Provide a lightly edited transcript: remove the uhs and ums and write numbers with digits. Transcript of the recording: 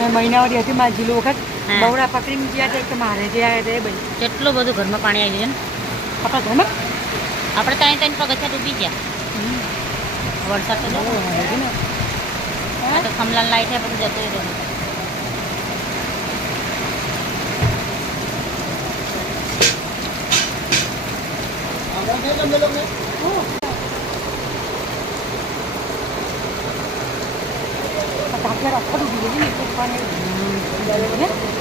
મેં મહિનાવાળી હતી મારા જીલો વખત બવડા પકડીને ગયા છે કે મારે જે આવે તે ભાઈ કેટલું બધું ઘરમાં પાણી આવી જાય ને આપણા ઘરમાં આપણે ત્રણ પગથિયા ડૂબી ગયા વરસાદ તો જો આ તો ખમલાન લાઈટ છે બધું જતું રહ્યું આપણે આખા ડૂબી ગઈ ને એટલે પાણી